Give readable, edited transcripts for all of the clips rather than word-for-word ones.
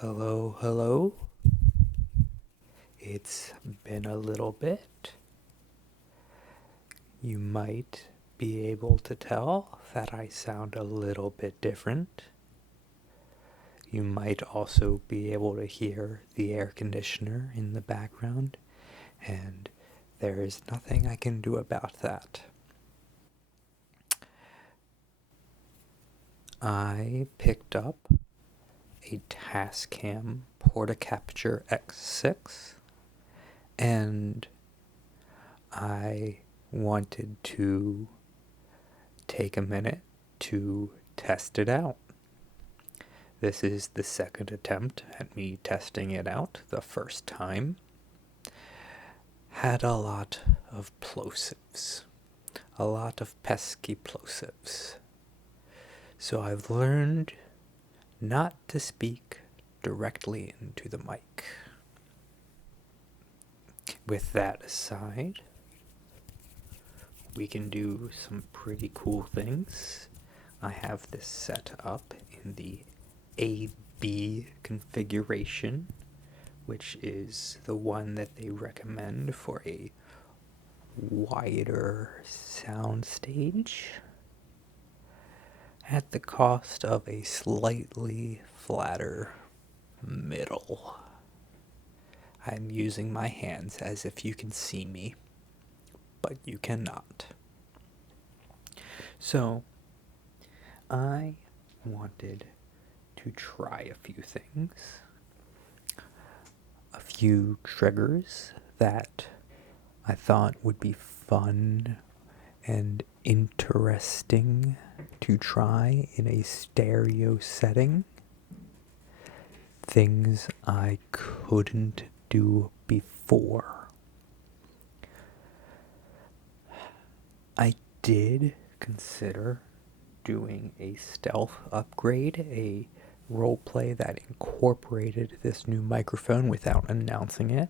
Hello, hello. It's been a little bit. You might be able to tell that I sound a little bit different. You might also be able to hear the air conditioner in the background, and there is nothing I can do about that. I picked up a TASCAM Portacapture X6, and I wanted to take a minute to test it out. This is the second attempt at me testing it out. The first time had a lot of plosives, a lot of pesky plosives. So I've learned not to speak directly into the mic. With that aside, we can do some pretty cool things. I have this set up in the AB configuration, which is the one that they recommend for a wider sound stage at the cost of a slightly flatter middle. I'm using my hands as if you can see me, but you cannot. So, I wanted to try a few things, a few triggers that I thought would be fun and interesting to try in a stereo setting. Things I couldn't do before. I did consider doing a stealth upgrade, a roleplay that incorporated this new microphone without announcing it,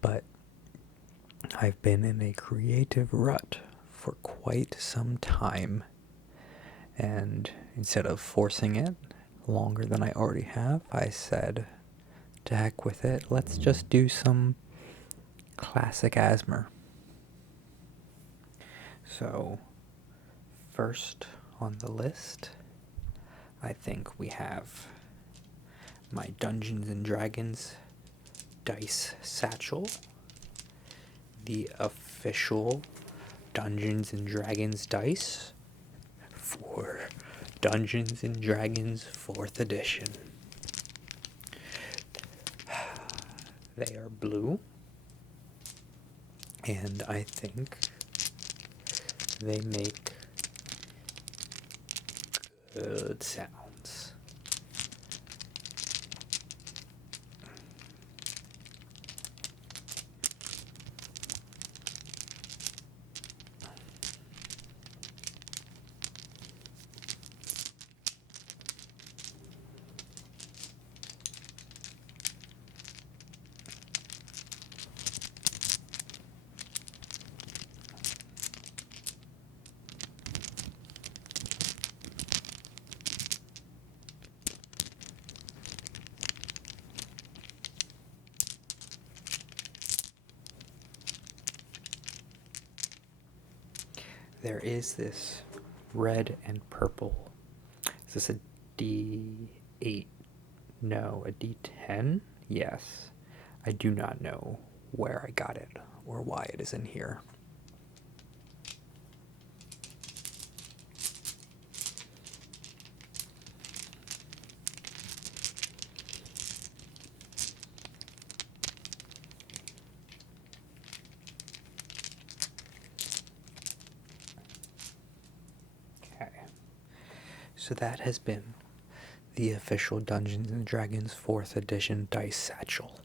but I've been in a creative rut for quite some time, and instead of forcing it longer than I already have, I said, to heck with it, let's just do some classic ASMR. So, first on the list, I think we have my Dungeons and Dragons dice satchel, the official Dungeons and Dragons dice for Dungeons and Dragons 4th edition. They are blue, and I think they make good sounds. There is this red and purple. Is this a D8? No, a D10? Yes. I do not know where I got it or why it is in here. So that has been the official Dungeons and Dragons 4th edition dice satchel.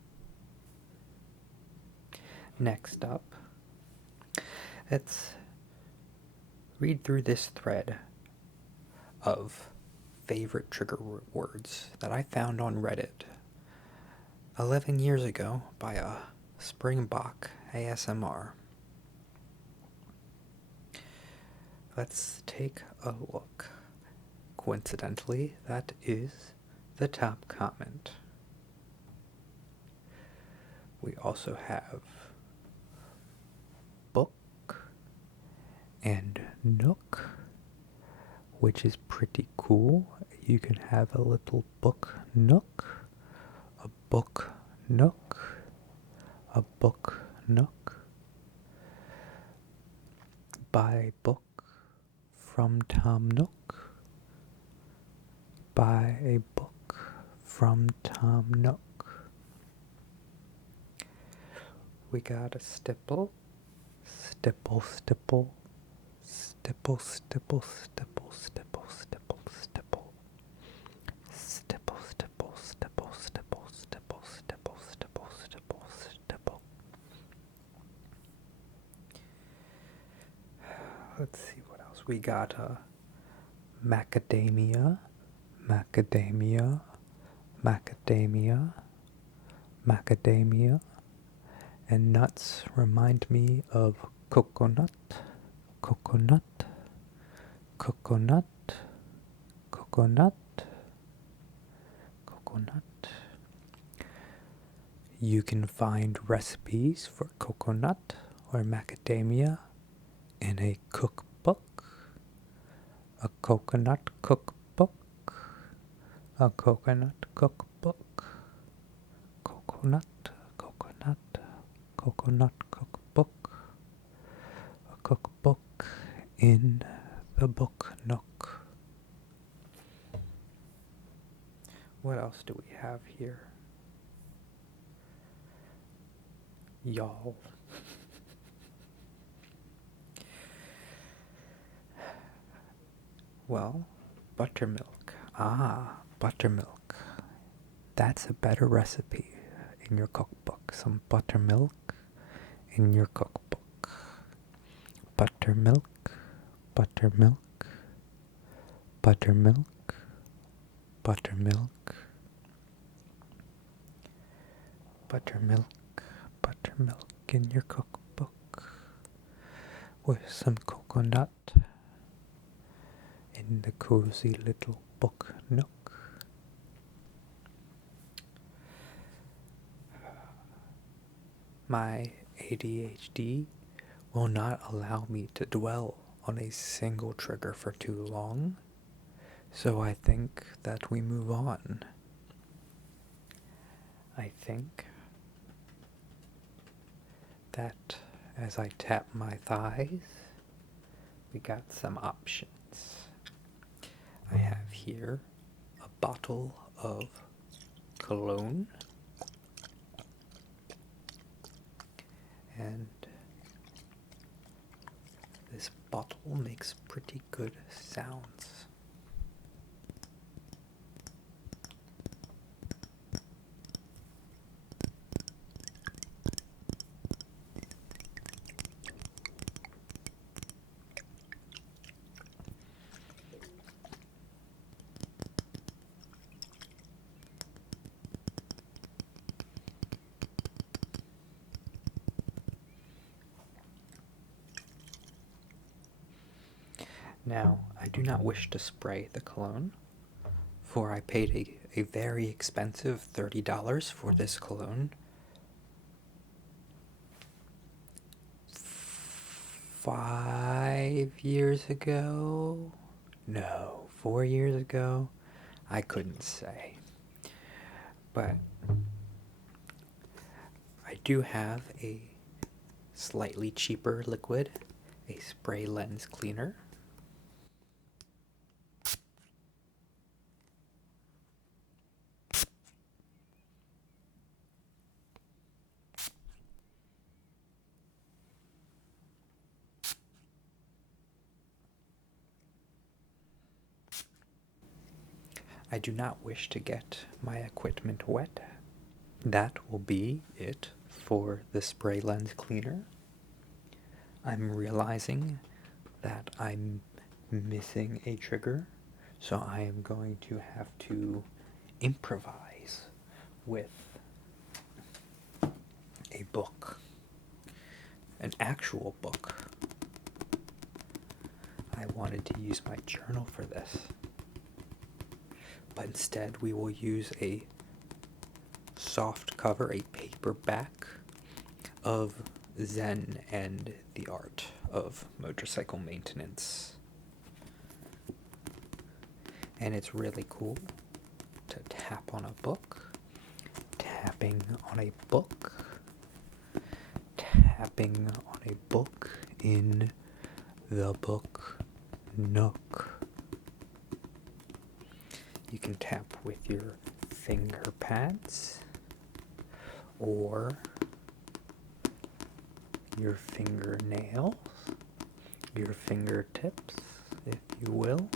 Next up, let's read through this thread of favorite trigger words that I found on Reddit 11 years ago by a Springbok ASMR. Let's take a look. Coincidentally, that is the top comment. We also have book and nook, which is pretty cool. You can have a little book nook, a book nook, a book nook. Buy book from Tom Nook. Buy a book from Tom Nook. We got a stipple, stipple, stipple, stipple, stipple, stipple, stipple, stipple, stipple, stipple, stipple, stipple, stipple, stipple, stipple, stipple, stipple, stipple. Let's see what else we got. Macadamia, macadamia, macadamia, macadamia, and nuts remind me of coconut, coconut, coconut, coconut, coconut. You can find recipes for coconut or macadamia in a cookbook, a coconut cookbook, a coconut cookbook, coconut, coconut, coconut cookbook, a cookbook in the book nook. What else do we have here? Y'all. Well, buttermilk. Ah, buttermilk. That's a better recipe in your cookbook. Some buttermilk in your cookbook. Buttermilk, buttermilk, buttermilk, buttermilk, buttermilk, buttermilk in your cookbook. With some coconut in the cozy little book nook. My ADHD will not allow me to dwell on a single trigger for too long, so I think that we move on. I think that as I tap my thighs, we got some options. I have here a bottle of cologne, and this bottle makes pretty good sounds. Now, I do not wish to spray the cologne, for I paid a very expensive $30 for this cologne 5 years ago? No, 4 years ago? I couldn't say. But I do have a slightly cheaper liquid, a spray lens cleaner. I do not wish to get my equipment wet. That will be it for the spray lens cleaner. I'm realizing that I'm missing a trigger, so I am going to have to improvise with a book, an actual book. I wanted to use my journal for this, but instead we will use a soft cover, a paperback of Zen and the Art of Motorcycle Maintenance. And it's really cool to tap on a book, tapping on a book, tapping on a book in the book nook. You can tap with your finger pads or your fingernails, your fingertips, if you will.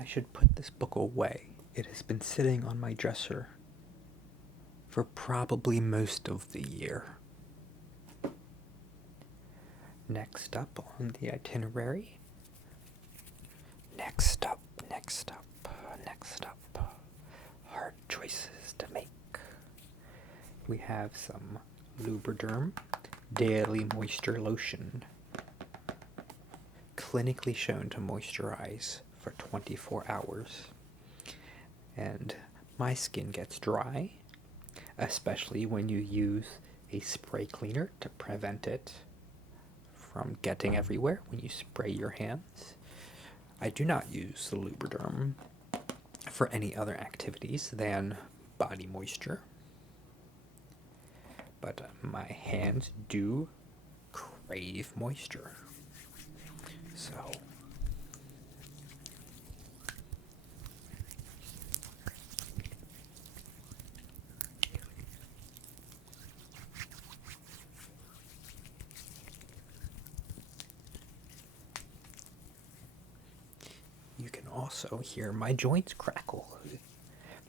I should put this book away. It has been sitting on my dresser for probably most of the year. Next up on the itinerary. Next up. Hard choices to make. We have some Lubriderm Daily Moisture Lotion. Clinically shown to moisturize for 24 hours. And my skin gets dry, especially when you use a spray cleaner to prevent it from getting everywhere when you spray your hands. I do not use the Lubriderm for any other activities than body moisture, but my hands do crave moisture. So you can also hear my joints crackle.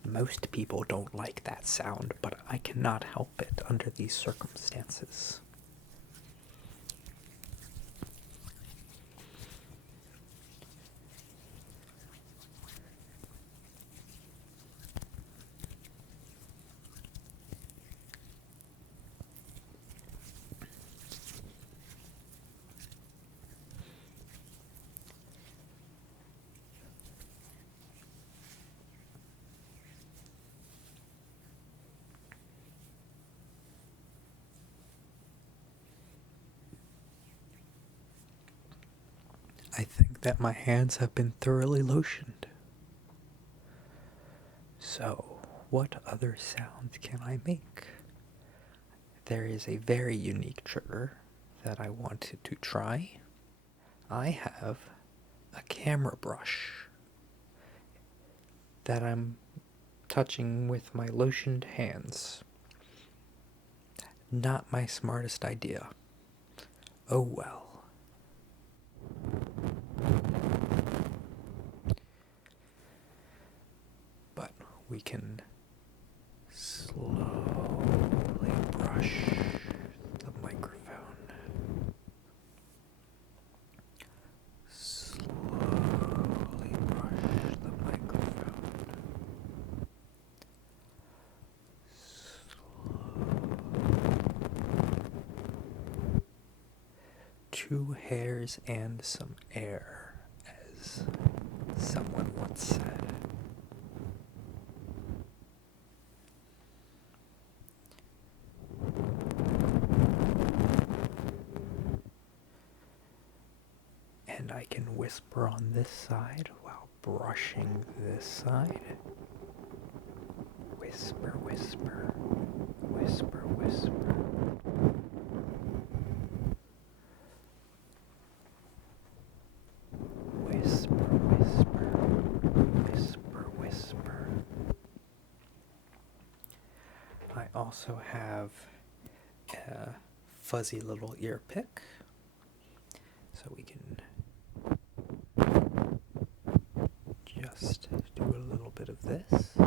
Most people don't like that sound, but I cannot help it under these circumstances. I think that my hands have been thoroughly lotioned. So, what other sounds can I make? There is a very unique trigger that I wanted to try. I have a camera brush that I'm touching with my lotioned hands. Not my smartest idea. Oh well. But we can slowly brush the microphone. Slowly brush the microphone. Two hairs and some air, as someone once said. And I can whisper on this side while brushing this side. Whisper, whisper, whisper, whisper. Whisper, whisper, whisper, whisper. I also have a fuzzy little ear pick, so we can just do a little bit of this.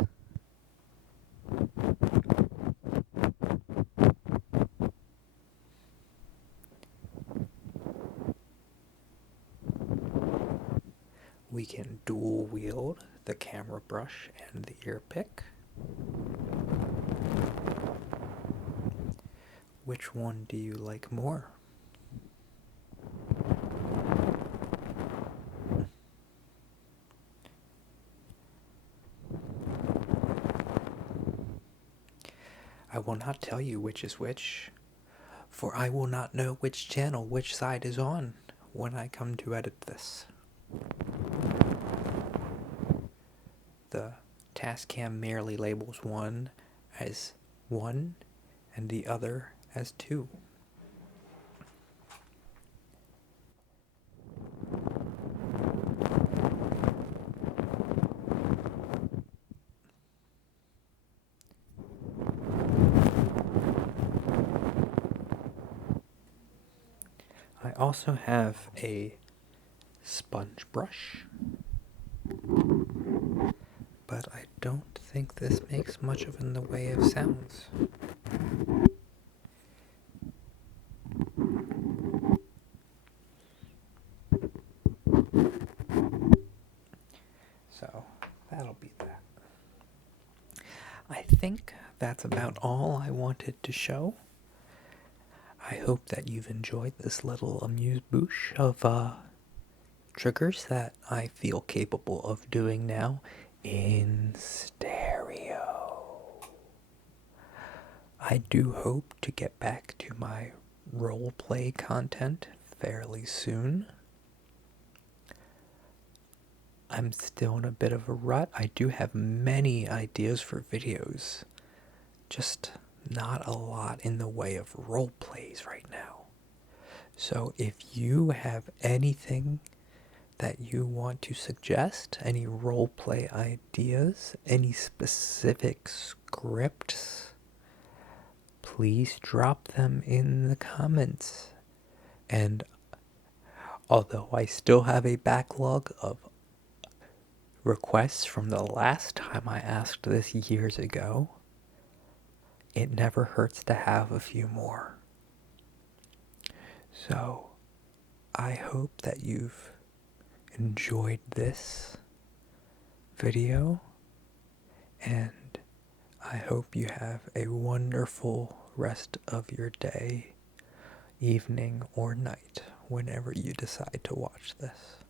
We can dual wield the camera brush and the ear pick. Which one do you like more? I will not tell you which is which, for I will not know which channel which side is on when I come to edit this. The TASCAM merely labels one as 1 and the other as 2. I also have a sponge brush, but I don't think this makes much of in the way of sounds. So that'll be that. I think that's about all I wanted to show. I hope that you've enjoyed this little amuse-bouche of triggers that I feel capable of doing now in stereo. I do hope to get back to my roleplay content fairly soon. I'm still in a bit of a rut. I do have many ideas for videos, just not a lot in the way of role plays right now. So if you have anything that you want to suggest, any role play ideas, any specific scripts, please drop them in the comments. And although I still have a backlog of requests from the last time I asked this years ago, it never hurts to have a few more. So, I hope that you've enjoyed this video, and I hope you have a wonderful rest of your day, evening, or night, whenever you decide to watch this.